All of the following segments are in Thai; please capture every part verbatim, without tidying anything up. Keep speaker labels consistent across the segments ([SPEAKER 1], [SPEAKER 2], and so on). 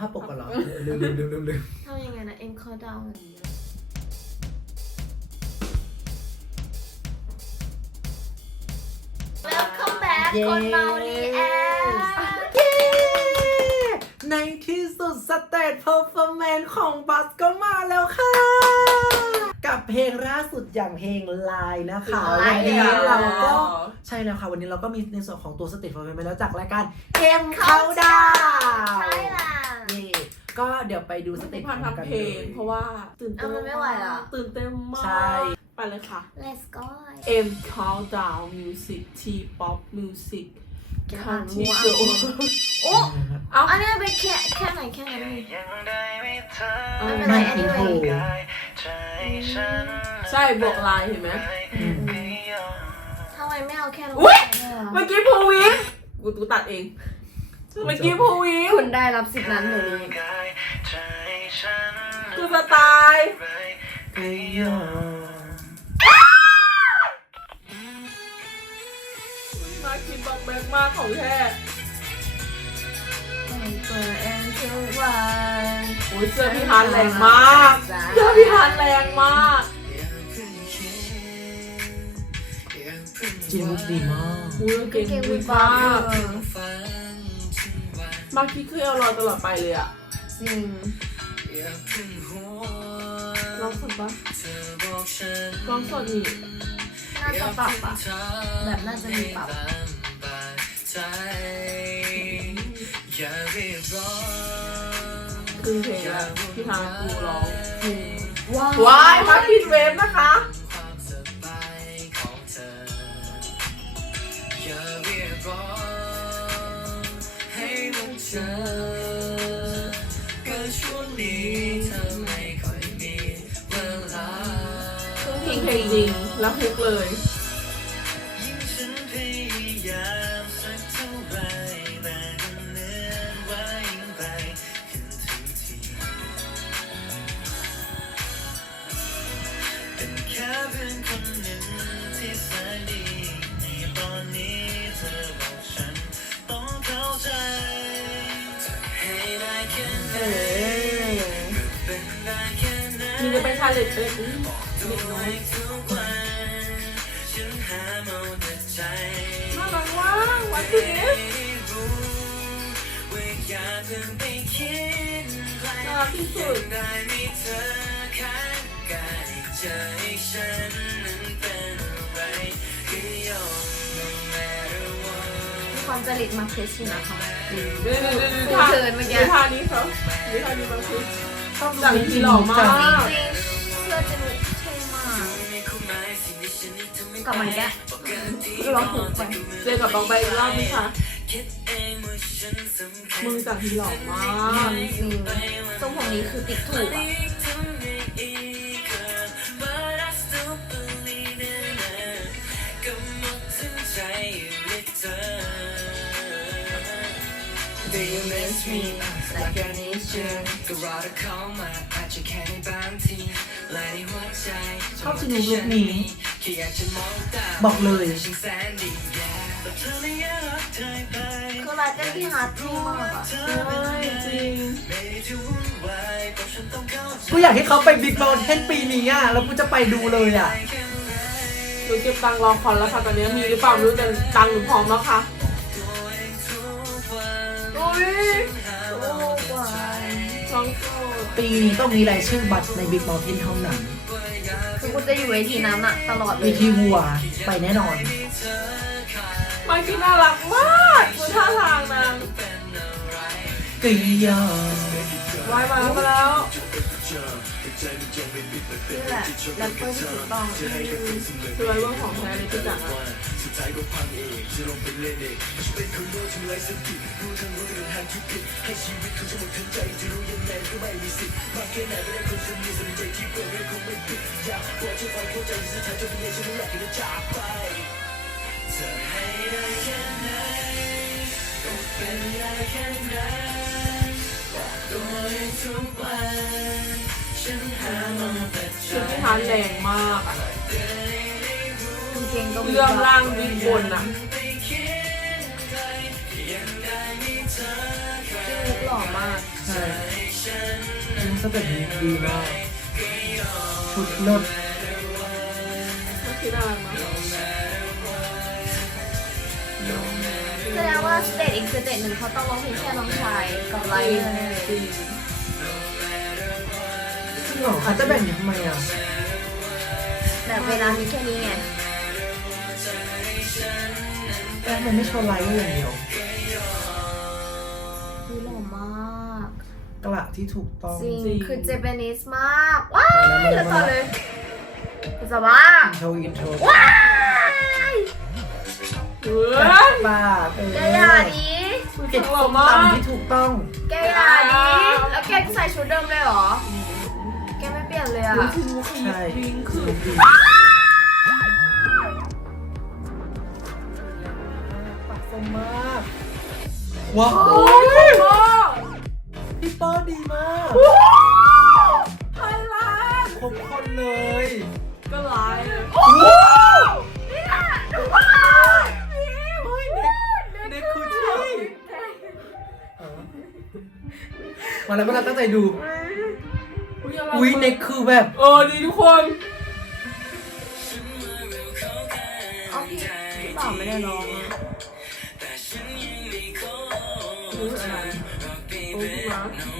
[SPEAKER 1] าปกกันเหรอลืมลืมลืมลืมลืม
[SPEAKER 2] ทำยังไงนะเอ็มคอดาวWelcome back คนเมาลีแอ
[SPEAKER 1] ในที่สุดสเตจเพอร์ฟอร์แมนซ์ของบัสก็มาแล้วค่ะกับเพลงล่าสุดอย่างเพลงไลน์นะคะวันนี้เราก็ใช่แล้วค่ะวันนี้เราก็มีในส่วนของตัวสเตจเพอร์ฟอร์แมนซ์มาแล้วจากรายการเอ็มเขาดาว
[SPEAKER 2] ใช่ล่ะ
[SPEAKER 1] นี่ก็เดี๋ยวไปดูสเตจ
[SPEAKER 3] ผ่านทำเพลงเพราะว่าตื่นเต้น
[SPEAKER 2] มันไม่ไหวแล้ว
[SPEAKER 3] ตื่นเต้นมาก
[SPEAKER 1] ใช่
[SPEAKER 3] ไปเลยค่ะ
[SPEAKER 2] Let's go
[SPEAKER 3] M Countdown Music T-pop Music
[SPEAKER 2] ผ่านมั่
[SPEAKER 3] Country
[SPEAKER 2] ว
[SPEAKER 3] Girl
[SPEAKER 2] โอ้เอาอันนี้เป็นแค่แค่ไหนแค่ไหนไม่เป็นไร anyway
[SPEAKER 3] ใช่บวกลายเห็นไหม
[SPEAKER 2] ทำไมไม่เอาแค่ลง
[SPEAKER 3] อุ๊ย
[SPEAKER 2] ไปเลย
[SPEAKER 3] เมื่อกี้ภูวินกูตูตัดเอง เมื่อกี้ภูวิน
[SPEAKER 2] คุณได้รับสิทธิ์นั้นเดี๋ยวนี้
[SPEAKER 3] คือสไตล์มาคิดบักแบกมากของแท้
[SPEAKER 2] เปิดแอนทุกวัน
[SPEAKER 3] โอ้ยเสื้อพี่ฮันแรงมากเสื้อพี่ฮันแรงมาก
[SPEAKER 1] จีมุกดีมาก
[SPEAKER 3] อุ้ยเก่ง
[SPEAKER 2] เก่ง
[SPEAKER 3] ดี
[SPEAKER 2] มาม
[SPEAKER 3] าก
[SPEAKER 2] ก
[SPEAKER 3] มาคิดคือเอลลอยตลอดไปเลยอ่ะ
[SPEAKER 2] จริง
[SPEAKER 3] ร้องสดปะร้องสดนี่
[SPEAKER 2] น่าจะปรับอะแบบน่าจะมีปรับ
[SPEAKER 3] คือเพลงอะพี่ฮันกูร้อง
[SPEAKER 2] ว้าว
[SPEAKER 3] ว้ายมาคิดเวฟนะคะเพลงเพลงจริงแล้วฮุกเลยมีจะเป็นชาเลนจ์เป็นนิดน้อยน่ารักว่างวันนี้น่ารักที่สุด
[SPEAKER 2] ความจริตมาเพชรนะคะ
[SPEAKER 3] ดูดูดูดูท่าดูท่านี้เขาดูท่านี้มาคือจากที่หล่อมาก
[SPEAKER 2] จริงๆเสื้อจะดูเท่มากกลับมาแกร้องถูกไป
[SPEAKER 3] เจอกับบางใบอีกรอบนึงค่ะมึงจากที่หล่อมาก
[SPEAKER 2] จริงทรงผมนี้คือติ๊กถูกอะDo you miss me like I need you
[SPEAKER 4] ก็รอเธอเข้ามาอาจจะแค่ในบางทีและในหัวใจ
[SPEAKER 1] ชอบจีมุกลุคนี้
[SPEAKER 4] แค่อยากจะมองตา
[SPEAKER 1] บอกเลย
[SPEAKER 4] ฉันแสนดีแต่เธอไม่อยากรักเธอไป
[SPEAKER 2] คือลายเต้นที่ฮาร์ดที่มากอะ
[SPEAKER 3] ใช่จริง
[SPEAKER 4] ไม่ได้จะวุ่นวายเพราะฉันต้องเข้าใจ
[SPEAKER 1] กูอยากให้เขาไปบิ๊ก u n นเทนปีนี้อ่ะแล้วกูจะไปดูเลยอ่ะ
[SPEAKER 3] หนูเก็บตังค์รอคอนแล้วค่ะตอนนี้มีหรือเปล่าไม่รู้แต่ตังค์หนูพร้อมแล้วค่ะอุ้ย
[SPEAKER 2] โอ้กว่า
[SPEAKER 3] ร้องโซ่
[SPEAKER 1] ปีนี้ต้องมีรายชื่อบัตรในบิ๊ก u n เทนเท่านั้น
[SPEAKER 2] คือกูจะอยู่เวทีนั้นอะตลอดเล
[SPEAKER 1] เวย ทีวัวไปแน่นอน
[SPEAKER 3] มาคิดน่ารักมากดูท่าทางนาง
[SPEAKER 1] กียา
[SPEAKER 3] วายมามาแล้ว
[SPEAKER 2] นี่แหละแรปเปอร์ที่ถูกต้อง
[SPEAKER 3] คือไว้ว่าของแท้เลยที่จังอะชุดที่ฮาร์ดแรงมากอะ
[SPEAKER 2] กางเกงก็
[SPEAKER 3] เรื่องล่างวิ่งบนอะ
[SPEAKER 2] ชื่อหล่อ
[SPEAKER 3] ล่อมาก
[SPEAKER 1] ใช่ชุดสเต็ปนี้ดีมากชุดเลิศ
[SPEAKER 3] น่าคิดน่ารักมาก
[SPEAKER 2] แสดงว่าสเตจอีกสเตจหนึ่งเขาต้องร้องเพลงแค่น้องชายกับไลฟ์นั่นเอง
[SPEAKER 3] จริง
[SPEAKER 1] จริงเหรอเขาจะแบ่งยังไงอ่ะ
[SPEAKER 2] แบบเวลามีแค่นี้ไง
[SPEAKER 1] แต่มันไม่โชว์ไลท์อย่างเดียว
[SPEAKER 2] ดูหล่อมาก
[SPEAKER 1] กระที่ถูกต้อง
[SPEAKER 2] จริง คือเจแปนิสมาก ว้ายแล้วต่อเลยคุณสบ้า
[SPEAKER 1] อินโทรอินโทร
[SPEAKER 2] ว้าย
[SPEAKER 3] เฮ้ย
[SPEAKER 1] ปากเออ
[SPEAKER 2] แกอย่าดี
[SPEAKER 1] เก็บ
[SPEAKER 3] หล่อ
[SPEAKER 1] ส้ม
[SPEAKER 3] มาก
[SPEAKER 1] ตำที่ถูกต้อง
[SPEAKER 2] แกอย่าดีแล้วแกจะใส่ชุดเดิมเลยเหรอ แกไม่เปลี่ยนเลยอะ
[SPEAKER 3] ทีมูขยิบวิ่งคือ
[SPEAKER 1] ปากส้มมาก ว้าว
[SPEAKER 3] โอ้ยพ่อ
[SPEAKER 1] พี่เปิ้ลดีมาก
[SPEAKER 3] ไทยแลนด์
[SPEAKER 1] ครบคนเลย
[SPEAKER 3] ก็ไลฟ์เลย
[SPEAKER 2] นี่แหละดูว่า
[SPEAKER 1] เด็กคือที่มาแล้วมาแล้วตั้งใจดู
[SPEAKER 3] อุ๊ยอะไร
[SPEAKER 1] อุ้ยเน็กคือแบบ
[SPEAKER 3] เออดีทุกคน
[SPEAKER 2] เอาพี่พี่ต่อไม่ได้ร้องอะ
[SPEAKER 3] อุ๊ยอะไรโอ้ยนะ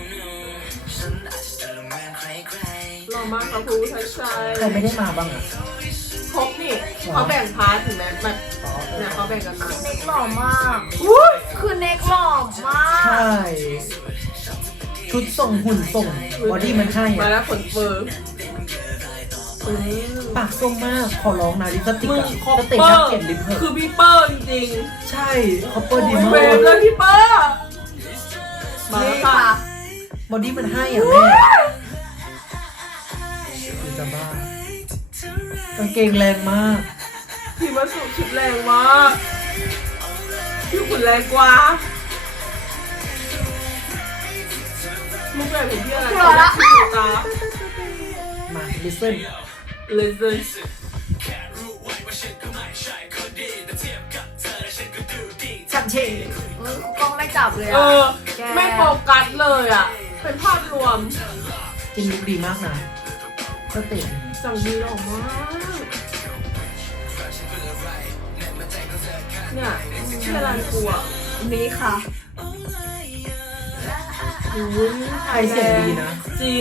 [SPEAKER 3] หล่อมากค่ะครูชัยชัย
[SPEAKER 1] ใครไม่ได้มาบ้างอ่ะ
[SPEAKER 3] ครบนี่เขาแบ่งพาร์ทถึงแม้แบบเนี่ยเขาแบ่งกันมา
[SPEAKER 2] เน็กหล่อมาก
[SPEAKER 3] อุ้ย
[SPEAKER 2] คือเน็กหล่อมาก
[SPEAKER 1] ใช่ ชุดส่งหุ่นส่งบอดี้มันให้
[SPEAKER 3] มา
[SPEAKER 1] อ่ะ
[SPEAKER 3] แล้วขนเฟิร์ม
[SPEAKER 1] ปากส้มมาก ขอร้องนะลิปสติก
[SPEAKER 3] มึง
[SPEAKER 1] อะ
[SPEAKER 3] คอป
[SPEAKER 1] สเต
[SPEAKER 3] เป
[SPEAKER 1] จ
[SPEAKER 3] อ
[SPEAKER 1] น่า
[SPEAKER 3] ร์
[SPEAKER 1] เกลียดลิปเหอะ
[SPEAKER 3] คือพี่เปอร์จริง
[SPEAKER 1] ใช่คอปเปอ
[SPEAKER 3] ๆ
[SPEAKER 1] ร์ดี
[SPEAKER 3] โอ้ย
[SPEAKER 1] มา
[SPEAKER 3] เฟรม
[SPEAKER 1] ก
[SPEAKER 3] เลยพี่เปอร์มาแล้วค่ะ
[SPEAKER 1] บอดี้มันให้อ่ะแม่คือจะบ้ากางเกงแรงมาก
[SPEAKER 3] พี่มาสุชุดแรงมากพี่ขุนแรงกว่ามุกแบบเห็นพี่อะไร
[SPEAKER 2] กลัวละ
[SPEAKER 3] พี่ตา
[SPEAKER 1] มาลิสเซ่น
[SPEAKER 3] เลยเลย
[SPEAKER 1] ชัดเจน
[SPEAKER 2] เออกูกล้องไม่จับเลย
[SPEAKER 3] เอ
[SPEAKER 2] อะ
[SPEAKER 3] อ
[SPEAKER 2] แก
[SPEAKER 3] ไม่โฟกัสเลยอ่ะ เป็นภาพรวม
[SPEAKER 1] จริงลุคดีมากนะสเตจนี้
[SPEAKER 3] สั่งดีหล่อมากเนี่ยที่อะไรกูอ่ะ
[SPEAKER 2] นี่ค่ะ
[SPEAKER 3] โอ้ย
[SPEAKER 1] ใครเสียงดีนะ
[SPEAKER 3] จริง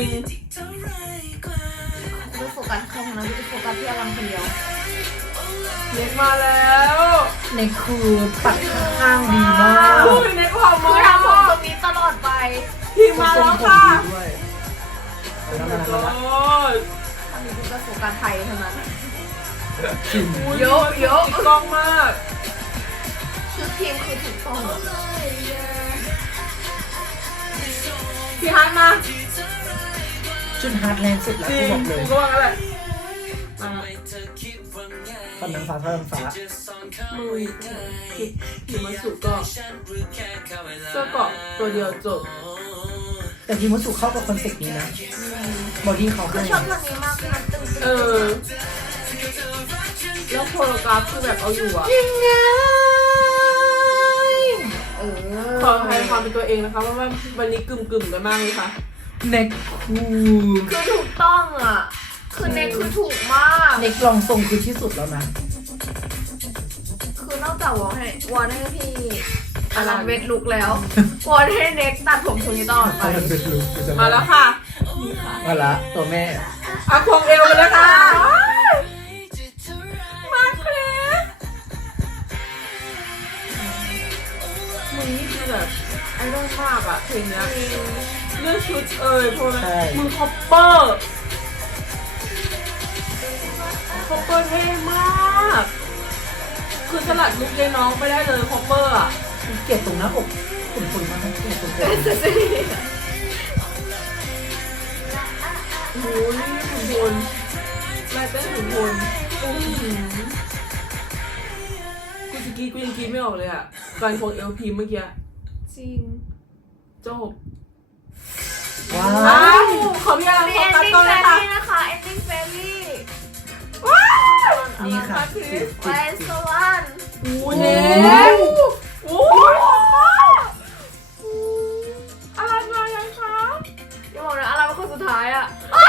[SPEAKER 2] ไม่โฟกัสใครทั้งนั้นไม่โฟกัสที่อลังคนเดียว
[SPEAKER 3] เน็กมาแล้ว
[SPEAKER 1] ในคือปัดข้างๆดีมาก
[SPEAKER 3] อุ้ยเน็กหอม
[SPEAKER 2] คือ
[SPEAKER 3] มาก
[SPEAKER 2] ทำผมตรงนี้ตลอดไป
[SPEAKER 3] ทีมมาแล้วค่ะ
[SPEAKER 1] ทรงผมดีด้วยเอาละมาแล้วมาแล้ว
[SPEAKER 3] โอ้ย
[SPEAKER 2] ทำนี้กูจะโฟกัสไทยเท่านั้น
[SPEAKER 1] จริง
[SPEAKER 2] เยอะเยอะ
[SPEAKER 3] ติดกล้องมาก
[SPEAKER 2] ชุดทีมคือถูกต้อง
[SPEAKER 3] พี่ฮันมา
[SPEAKER 1] ชุดฮาร์ดแรงสุดแล้ว
[SPEAKER 3] จริ
[SPEAKER 1] กู
[SPEAKER 3] ง
[SPEAKER 1] บอกเลย
[SPEAKER 3] กูก็ว่างั้นแหละมา
[SPEAKER 1] ตอนนางฟ้าทอดนางฟ้า
[SPEAKER 3] มือคิดทีมมาสุก็เสื้อเกราะตัวเดียวจบ
[SPEAKER 1] แต่พี่มุสุเข้ากับคอนเซ็ปต์นี้นะ บอดี้เขา
[SPEAKER 2] คื
[SPEAKER 1] ให้
[SPEAKER 2] อชอบตัวนี้มากคือมันตึง
[SPEAKER 3] เออ แล้วโคโรกราฟคือแบบเอาอยู่อ่ะ
[SPEAKER 1] ยังไง
[SPEAKER 2] เออ
[SPEAKER 3] ขอให้ความเป็นตัวเองนะคะเพราะว่าวันนี้กึ่มๆกันมากเลยค่ะ
[SPEAKER 1] เน็กคู
[SPEAKER 2] คือถูกต้องอ่ะ คือเน็กคือถูกมาก
[SPEAKER 1] เน็กลองทรงคือที่สุดแล้วนะ
[SPEAKER 2] คือนอกจากวอนให้วอนให้พี่อลันเวทลุกแล้ววอนให้เน็กตัดผมทรงนี้ตลอดไป
[SPEAKER 3] มาแล้วค่ะ
[SPEAKER 1] มาละตัวแม่
[SPEAKER 3] อาควงเอวไปแล้วค่ะมาคลิปมึงนี่คือแบบไอดอลมากอะเพลงเนี้ยเรื่องชุดเอ่ยโทน
[SPEAKER 1] ใช่
[SPEAKER 3] มึงคอปเปอร์คอปเปอร์เท่มาก คือสลัดลุคยายน้องไม่ได้เลยคอปเปอร์อะ
[SPEAKER 1] เกลียดตรงหน้าอกขุ่นๆมากเกลียดตรงอก
[SPEAKER 3] โอ้ยหุ่นพลลายเต้นหุ่นพลอื้อหือกูจะกรีดกูยังกรีดไม่ออกเลยอะการควงเอลพีเมื่อกี้
[SPEAKER 2] จริง
[SPEAKER 3] จบ
[SPEAKER 1] ว้า
[SPEAKER 3] อ้าว วขอพี่อะไร
[SPEAKER 2] มี
[SPEAKER 3] โฟ
[SPEAKER 2] เอน
[SPEAKER 3] กัส
[SPEAKER 2] ดิ้ง
[SPEAKER 3] ก่อน
[SPEAKER 2] เฟ
[SPEAKER 3] เลย
[SPEAKER 2] ร
[SPEAKER 3] ค่ะ
[SPEAKER 2] ลี่นะคะ เอนดิ้งเฟรลี่
[SPEAKER 3] ว้าว
[SPEAKER 1] นี่ค่ะ
[SPEAKER 2] ไวสวัน
[SPEAKER 3] โอ้ยเน็กโอ้ยอะไร
[SPEAKER 2] ท้ายอะ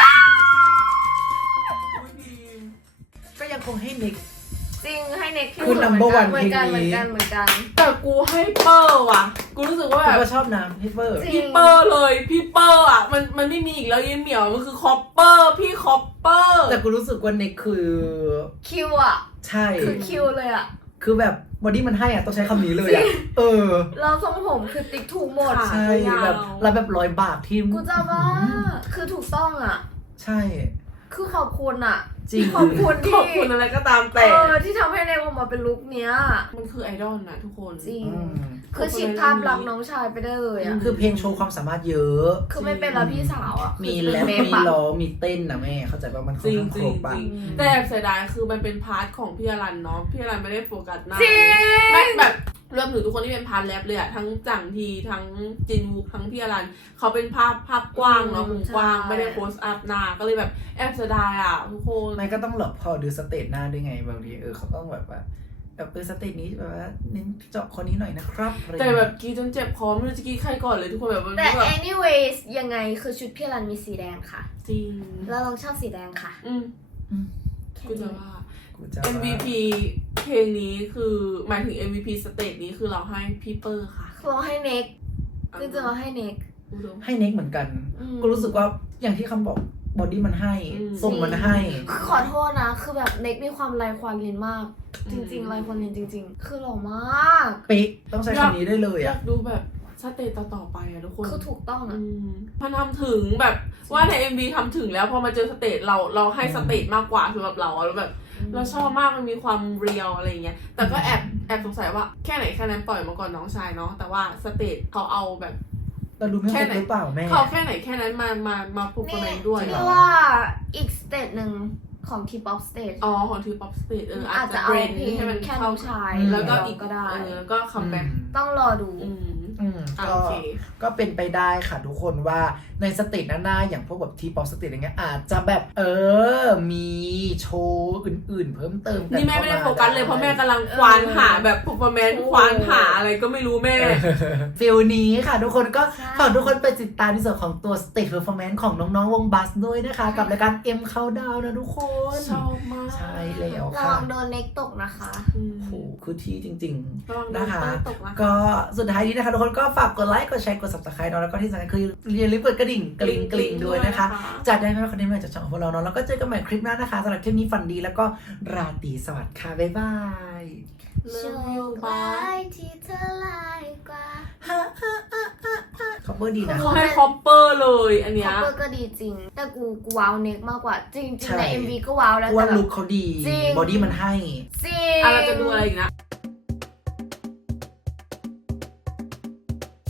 [SPEAKER 1] ก็ยังคงให้เน็ก
[SPEAKER 2] จริงให้เน็ก
[SPEAKER 1] คือ number one
[SPEAKER 2] เหมือนกัน
[SPEAKER 1] เพ
[SPEAKER 2] เห
[SPEAKER 1] ล
[SPEAKER 2] มื
[SPEAKER 1] ง
[SPEAKER 2] อน
[SPEAKER 1] นี้
[SPEAKER 2] กันเหมือนกัน
[SPEAKER 3] แต่กูให้เปอร์ว่ะ กูรู้สึกว่า
[SPEAKER 1] ผ
[SPEAKER 3] แบ
[SPEAKER 1] ม
[SPEAKER 3] บ
[SPEAKER 1] ก็ชอบนะพี่เปอร์
[SPEAKER 2] จริง
[SPEAKER 3] พี่เปอร์เลยพี่เปอร์อ่ะมันมันไม่มีอีกแล้วยี่เหมียวมันคือคอปเปอร์พี่คอปเปอร์
[SPEAKER 1] แต่กูรู้สึกว่าเน็กคือ
[SPEAKER 2] คิวอะ
[SPEAKER 1] ใช่
[SPEAKER 2] คือคิวเลยอะ
[SPEAKER 1] คือแบบบอดี้มันให้อ่ะต้องใช้คำนี้เลยอ่ะ เออ
[SPEAKER 2] เราทรงผมคือติ๊กถูกหมด
[SPEAKER 1] ใช่แบบแล้วแบบรอยบากที่
[SPEAKER 2] กูจะว่าคือถูกต้องอะ
[SPEAKER 1] ใช่
[SPEAKER 2] คือขอบคุณอะ
[SPEAKER 1] จริง
[SPEAKER 2] ขอบคุณที่
[SPEAKER 3] ขอบคุณอะไรก็ตาม
[SPEAKER 2] เอ
[SPEAKER 3] แต่
[SPEAKER 2] อที่ทำให้เน็กออกมาเป็นลุคเนี้ย
[SPEAKER 3] มันคือไอดอลนะทุกคน
[SPEAKER 2] จริง
[SPEAKER 1] อืม
[SPEAKER 2] คือฉีดภาพลักษณ์น้องชายไปได้เลยอะ
[SPEAKER 1] คือเพลงโชว์ความสามารถเยอะ
[SPEAKER 2] คือไม่เป็นแล้วพี่สาวอะ
[SPEAKER 1] มีแรป
[SPEAKER 2] คือ
[SPEAKER 1] มี
[SPEAKER 2] เปะ
[SPEAKER 1] ร้องมีเต้นนะแม่เข้าใจป่ะมันค่
[SPEAKER 3] จ
[SPEAKER 1] อน
[SPEAKER 3] ริง
[SPEAKER 1] ข้าง
[SPEAKER 3] จ
[SPEAKER 1] ค
[SPEAKER 3] ริ
[SPEAKER 1] รง บปะ
[SPEAKER 3] จริงแต่แอบเสียดายคือมันเป็นพาร์ทของพี่อรันเนาะพี่อรันไม่ได้โฟกัสหน้า
[SPEAKER 2] จริง
[SPEAKER 3] ไม่แบบรวมถึงทุกคนที่เป็นพาร์ทแรปเลยอะทั้งจังทีทั้งจินวูทั้งพี่อรันเขาเป็นภาพภาพกว้างเนาะมุมกว้างไม่ได้โพสอัพหน้าก็เลยแบบแอบเสียดายอะทุกคน
[SPEAKER 1] ไม่ก็ต้องหลบพอดูสเตจหน้าด้วยไงบางทีเออเขาต้องแบบว่าแบบเออสเตจนี้แบบว่าเน้นเจาะคนนี้หน่อยนะครับอะไรอย่าง
[SPEAKER 3] แต่
[SPEAKER 1] เงี้ย
[SPEAKER 3] แบบกรีดจนเจ็บคอไม่รู้จะกรีดใครก่อนเลยทุกคนแบบมัน
[SPEAKER 2] แต่
[SPEAKER 3] แบบ
[SPEAKER 2] anyways ยังไงคือชุดพี่รันมีสีแดงค่ะ
[SPEAKER 3] จริง
[SPEAKER 2] แล้วเราชอบสีแดงค่ะ
[SPEAKER 3] อืม
[SPEAKER 1] อืม
[SPEAKER 2] แค่
[SPEAKER 3] กูจะ
[SPEAKER 2] นี้
[SPEAKER 3] ว่า
[SPEAKER 1] กูจะ
[SPEAKER 3] เอ็ม วี
[SPEAKER 1] ว่า
[SPEAKER 3] พี เพลงนี้คือหมายถึง เอ็ม วี พี สเตจนี้คือเราให้พี่เปอร์ค่ะ
[SPEAKER 2] เราให้เน็กจริงๆเราให้เน็ก
[SPEAKER 3] อุดม
[SPEAKER 1] ให้เน็กเหมือนกัน
[SPEAKER 2] อืม
[SPEAKER 1] กูรู้สึกว่าอย่างที่คำบอกบอดี้มันให้
[SPEAKER 3] อืม
[SPEAKER 1] ทรงมันให้
[SPEAKER 2] คือขอโทษนะ คือแบบเน็กมีความลายความลินมาก จริงๆลายความลินจริง ๆ คือหล่อมาก
[SPEAKER 1] เป๊ะต้องใช้คำนี้ได้เลย
[SPEAKER 3] อยา
[SPEAKER 1] อ่ะ
[SPEAKER 3] กดูแบบสเตจต่อๆไปอะทุกคน
[SPEAKER 2] คือถูกต้อง
[SPEAKER 3] อื
[SPEAKER 2] อะ
[SPEAKER 3] มมันทำถึงแบบว่าใน เอ็ม วี ทำถึงแล้วพอมาเจอสเตจเราเราให้สเตจมากกว่าสำหรับเราอะแล้วแบบเราชอบมากมันมีความเรียลอะไรอย่างเงี้ยแต่ก็แอบแอบสงสัยว่าแค่ไหนแค่นั้นปล่อยมาก่อนน้องชายเนาะแต่ว่าสเตจเขาเอาแบบ
[SPEAKER 1] เราดูไม่ค
[SPEAKER 3] แค่
[SPEAKER 1] รบ
[SPEAKER 3] ไหน
[SPEAKER 1] หรือเปล่าแม่
[SPEAKER 3] เขาแค่ไหนแค่นั้นมามามาพูดกันเองด้วย
[SPEAKER 2] นี่ว่าอีกสเตจหนึ่งของทีป๊อปสเตจ
[SPEAKER 3] อ๋อของทีป๊อปสเตจเอออา
[SPEAKER 2] อา
[SPEAKER 3] จ
[SPEAKER 2] จ
[SPEAKER 3] จะ
[SPEAKER 2] จะ
[SPEAKER 3] เบ
[SPEAKER 2] เอา
[SPEAKER 3] รน
[SPEAKER 2] เพลง
[SPEAKER 3] ให้มัน
[SPEAKER 2] แค่
[SPEAKER 3] เข้า
[SPEAKER 2] น้องชาย
[SPEAKER 3] แล้วก็อีก
[SPEAKER 2] ก็ได้
[SPEAKER 3] เออก็คัมแบ็ค
[SPEAKER 2] ต้องรอดู
[SPEAKER 3] อืม
[SPEAKER 1] อืม
[SPEAKER 3] อ่ะ
[SPEAKER 1] ก็
[SPEAKER 3] โอเค
[SPEAKER 1] ก็เป็นไปได้ค่ะทุกคนว่าในสเตจหน้าๆอย่างพวกแบบทีป๊อปสเตจอย่างเงี้ยอาจจะแบบเออมีโชว์อื่นๆ เพิ่มเติมกัน
[SPEAKER 3] นี่แม่ไม่ได้โฟ
[SPEAKER 1] ข้าา
[SPEAKER 3] กัสเลยเพราะแม่กำลังควานหาแบบ performance ควานหาอะไรก็ไม่รู้แม่
[SPEAKER 1] ฟิลนี้ค่ะทุกคนก็
[SPEAKER 2] ใช่
[SPEAKER 1] ฝากทุกคนไปติดตามในส่วนของตัว stage performance ของน้องๆวงบัสด้วยนะคะ กับรายการ M Countdown นะทุกคน
[SPEAKER 3] ชอบมาก
[SPEAKER 1] ใช่แล้ว
[SPEAKER 2] ระ
[SPEAKER 1] ค่ะ
[SPEAKER 2] วังโดนเน็กตกนะคะ
[SPEAKER 3] อืม
[SPEAKER 1] โอ้โหคือที่จริง
[SPEAKER 3] ระวัง
[SPEAKER 1] ๆ
[SPEAKER 3] โดน
[SPEAKER 1] นะคะ
[SPEAKER 3] เตอร์ตกนะคะ
[SPEAKER 1] ก็สุดท้ายนี้นะคะทุกคนก็ฝากกดไลค์กดแชร์กด subscribe เนาะแล้วก็ที่สำคัญคืออย่าลืมกดกระดิ่งกริ่งกริ่งด้วยนะคะ จะได้ไม่พลาดคอนเทนต์ใหม่จากช่องของพวกเราเนาะแล้วก็เจอกันใหม่คลิปหน้านะคะสำหรับคลิปนี้ฝันดีแล้วก็ราตรีสวัสดิ์ค่ะบ๊ายบาย
[SPEAKER 2] โชคร้ายที่เธอลายกว่า
[SPEAKER 1] ขอบเบอร์ดีนะ
[SPEAKER 3] เขาให้คอปเปอร์เลยอันเนี้
[SPEAKER 2] คอย ปเปอร์ก็ดีจริง แต่กูกูว้าวเน็กมากกว่า จริง
[SPEAKER 1] ใช่
[SPEAKER 2] ๆใน เอ็ม วี ก็ว้าวแล้ว
[SPEAKER 1] เพราะ
[SPEAKER 2] แต่
[SPEAKER 1] ว่า
[SPEAKER 2] แบ
[SPEAKER 1] ลุ
[SPEAKER 2] บ
[SPEAKER 1] คเขาดี
[SPEAKER 2] จริง
[SPEAKER 1] บอดี้มันให้
[SPEAKER 2] จริง
[SPEAKER 3] อ่ะเราจะดูอะไรอีกนะ